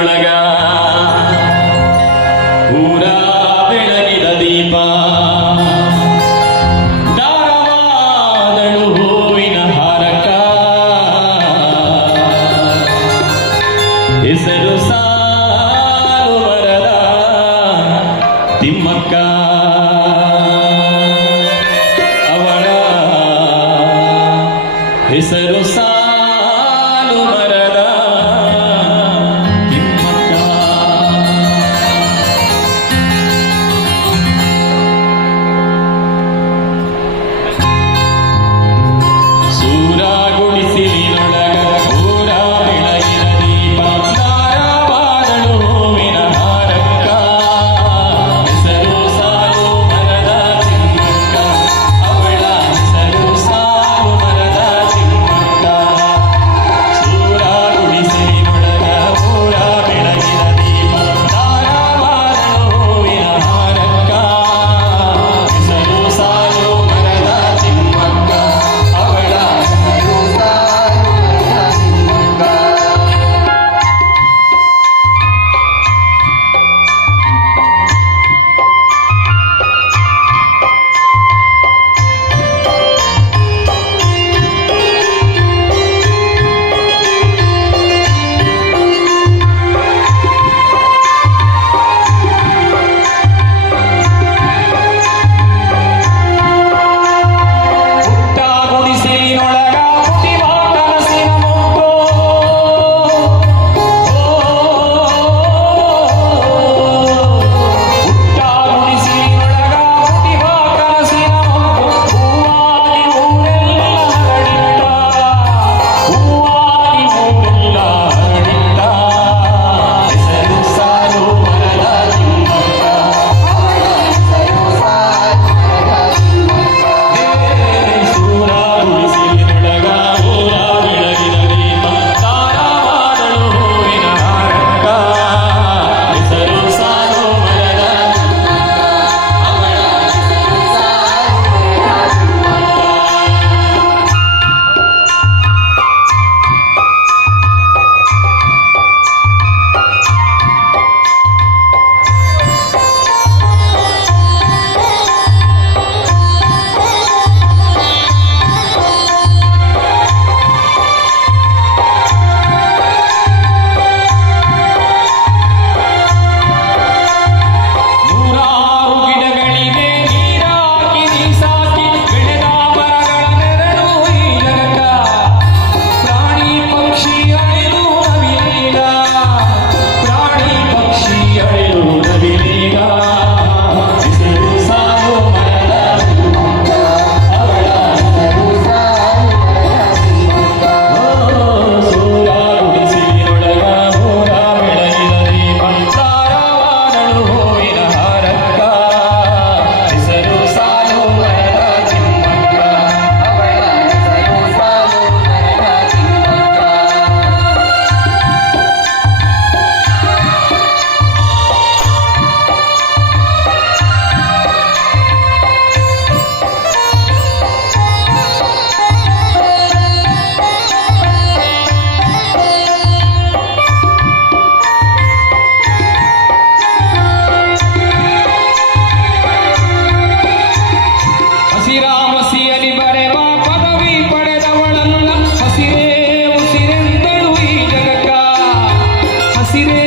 ಬಿಸಿಲಿನೊಳಗ ಊರ ಬೆಳಗಿದ ದೀಪ ದಾರವಾದಳು ಹೂವಿನ ಹಾರಕ ಹೆಸರು ಸಾಲು ಬರದ ತಿಮ್ಮಕ್ಕ ಅವಳ ಹೆಸರು ಸಾಲು ಮರದ ತಿಮ್ಮಕ್ಕ. ಸೂರ ಗುಡಿಸಿಲಿನೊಳಗ ಊರ ಬೆಳಗಿನ ದೀಪ ದಾರವಾದಳು ಹೂವಿನ ಹಾರಕ್ಕ ಹೆಸರು ಸಾಲು ಮರದ ತಿಮ್ಮಕ್ಕ ಅವಳ ಹೆಸರು ಸಾಲು ಮರದ ತಿಮ್ಮಕ್ಕ. ಸೂರ ಗುಡಿಸಿಲಿನೊಳಗ ಊರ ಬೆಳಗಿನ ದೀಪ ದಾರವಾದಳು ಹೂವಿನ ಹಾರಕ್ಕ ಹೆಸರು ಸಾಲು ಮರದ ತಿಮ್ಮಕ್ಕ ಅವಳ ಹೆಸರು ಸಾಲು ಮರದ ತಿಮ್ಮಕ್ಕ. ಪುಟ್ಟ ಗುಡಿಸಿಲಿನೊಳಗ ಪುಟಿವ ಕನಸಿನ ಮುತ್ತು ಪುಟ್ಟ ಗುಡಿಸಿಲಿನೊಳಗ ಪುಟಿವ ಕನಸಿನ ಮುತ್ತು ಹೂವಾಗಿ ಊರೆಲ್ಲ ಹರಡಿಟ್ಟ ಹೂವಾಗಿ ಊರೆಲ್ಲ ಹರಡಿಟ್ಟ ಹೆಸರು ಸಾಲು ಮರದ ತಿಮ್ಮಕ್ಕ ಅವಳ ಹೆಸರು ಸಾಲು ಮರದ ತಿಮ್ಮಕ್ಕ. ಸೂರ ಗುಡಿಸಿಲಿನೊಳಗ ಊರ ಬೆಳಗಿನ ದೀಪ ದಾರವಾದಳು ಹೂವಿನ ಹಾರಕ್ಕ ಹೆಸರು ಸಾಲು ಮರದ ತಿಮ್ಮಕ್ಕ ಅವಳ ಹೆಸರು ಸಾಲು ನೂರಾರು ಗಿಡಗಳಿಗೆ ನೀರಾಕಿ ನೀಸಾಕಿ ಬೆಳೆದ ಮರಗಳ ನೆರಳು ಈ ಜಗಕ್ಕ ಪ್ರಾಣಿ ಪಕ್ಷಿ ಅಳಿಲು ನವಿಲೀಗ ಪ್ರಾಣಿ ಪಕ್ಷಿ ಅಳಿಲು ನವಿಲೀಗ ಹೆಸರು ಸಾಲು ಮರದ ತಿಮ್ಮಕ್ಕ ಅವಳ ಹೆಸರು ಸಾಲು ಮರದ ತಿಮ್ಮಕ್ಕ. ಸೂರ ಗುಡಿಸಿಲಿನೊಳಗ ಊರ ಬೆಳಗಿನ ದೀಪ ದಾರವಾದಳು ಹೂವಿನ ಹಾರಕ್ಕ ಹೆಸರು ಸಾಲು ಮರದ ತಿಮ್ಮಕ್ಕ ಅವಳ ಹೆಸರು ಸಾಲು ಮರದ ತಿಮ್ಮಕ್ಕ. ಹಸಿರಾಮಸಿಯಲಿ ಬರೆವ ಪದವಿ ಪಡೆದವಳಲ್ಲ ಹಸಿರೇ ಉಸಿರೆಂದಳು ಈ ಜಗಕ್ಕ ಹಸಿರೇ